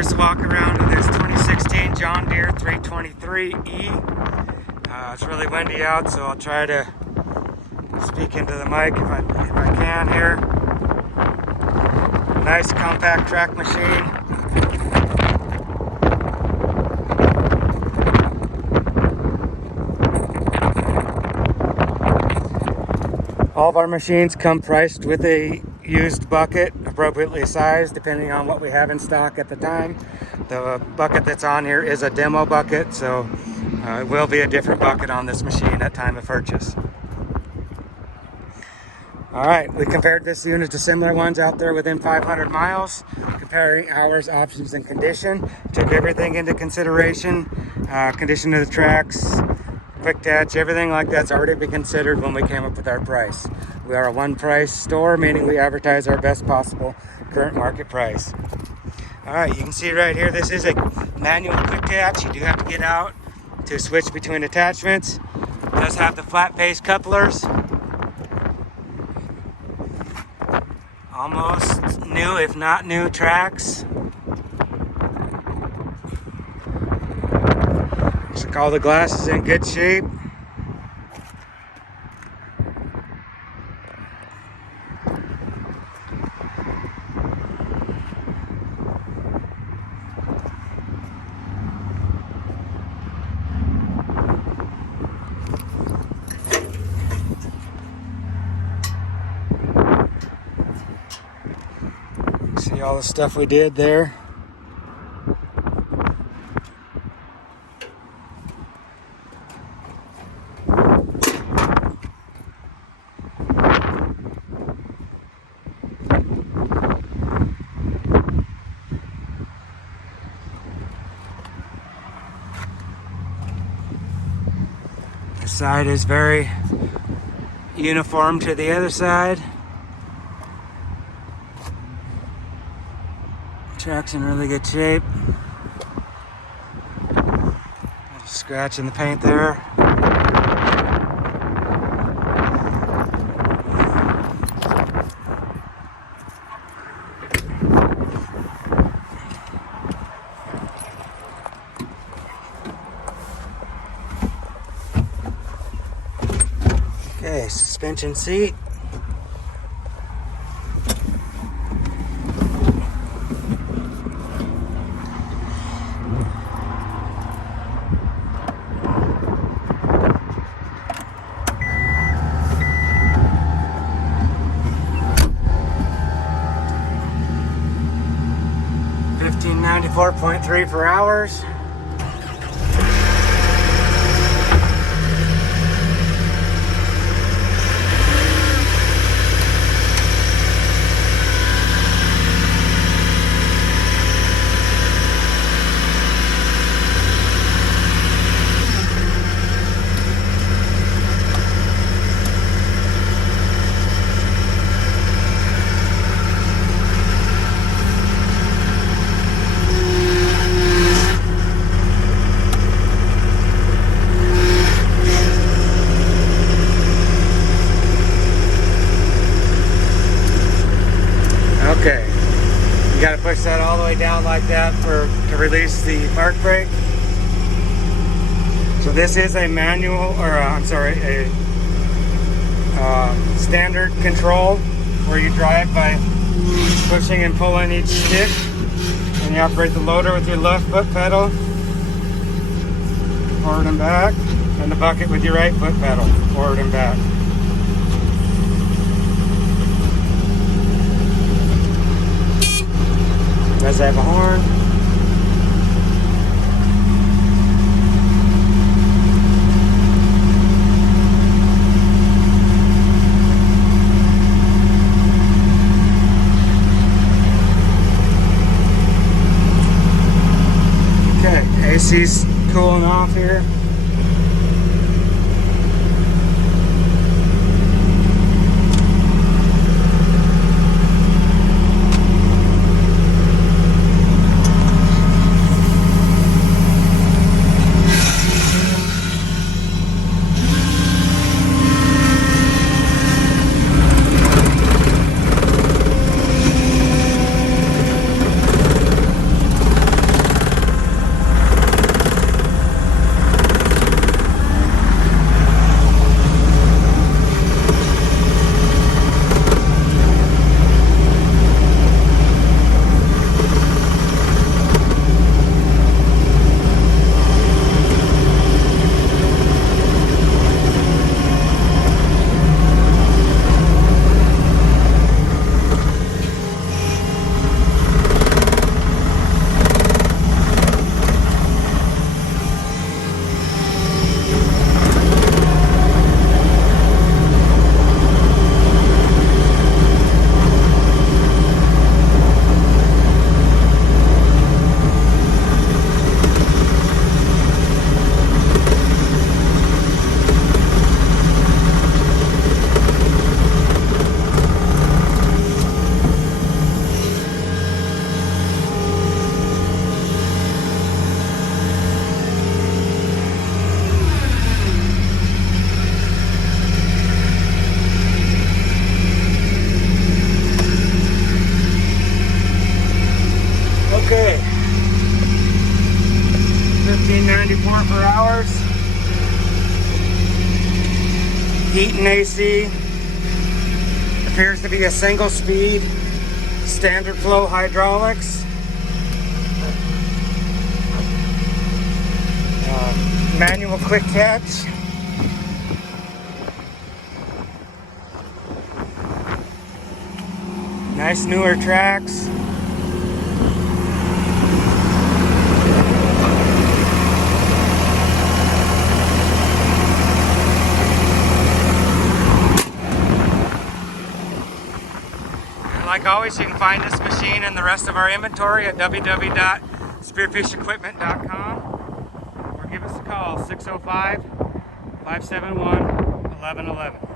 Here's the walk around of this 2016 John Deere 323E. It's really windy out, so I'll try to speak into the mic if I can here. Nice compact track machine. All of our machines come priced with a used bucket, appropriately sized depending on what we have in stock at the time. The bucket that's on here is a demo bucket, so it will be a different bucket on this machine at time of purchase. Alright, we compared this unit to similar ones out there within 500 miles, comparing hours, options, and condition. Took everything into consideration, condition of the tracks, quick touch, everything like that's already been considered when we came up with our price. We are a one price store, meaning we advertise our best possible current market price. Alright, you can see right here, this is a manual quick attach. You do have to get out to switch between attachments. It does have the flat face couplers. Almost new, if not new, tracks. Looks like all the glass is in good shape. See all the stuff we did there. This side is very uniform to the other side. Track's in really good shape. Little scratch in the paint there. Okay, suspension seat. $15.94.3 per hours. Okay, you got to push that all the way down like that to release the park brake. So this is a manual, or a standard control where you drive by pushing and pulling each stick, and you operate the loader with your left foot pedal, forward and back, and the bucket with your right foot pedal, forward and back. Does have a horn. Okay, AC's cooling off here. Okay. 1594 per hours. Heat and AC. Appears to be a single speed. Standard flow hydraulics. Manual quick catch. Nice newer tracks. Like always, you can find this machine and the rest of our inventory at www.spearfishequipment.com or give us a call, 605-571-1111.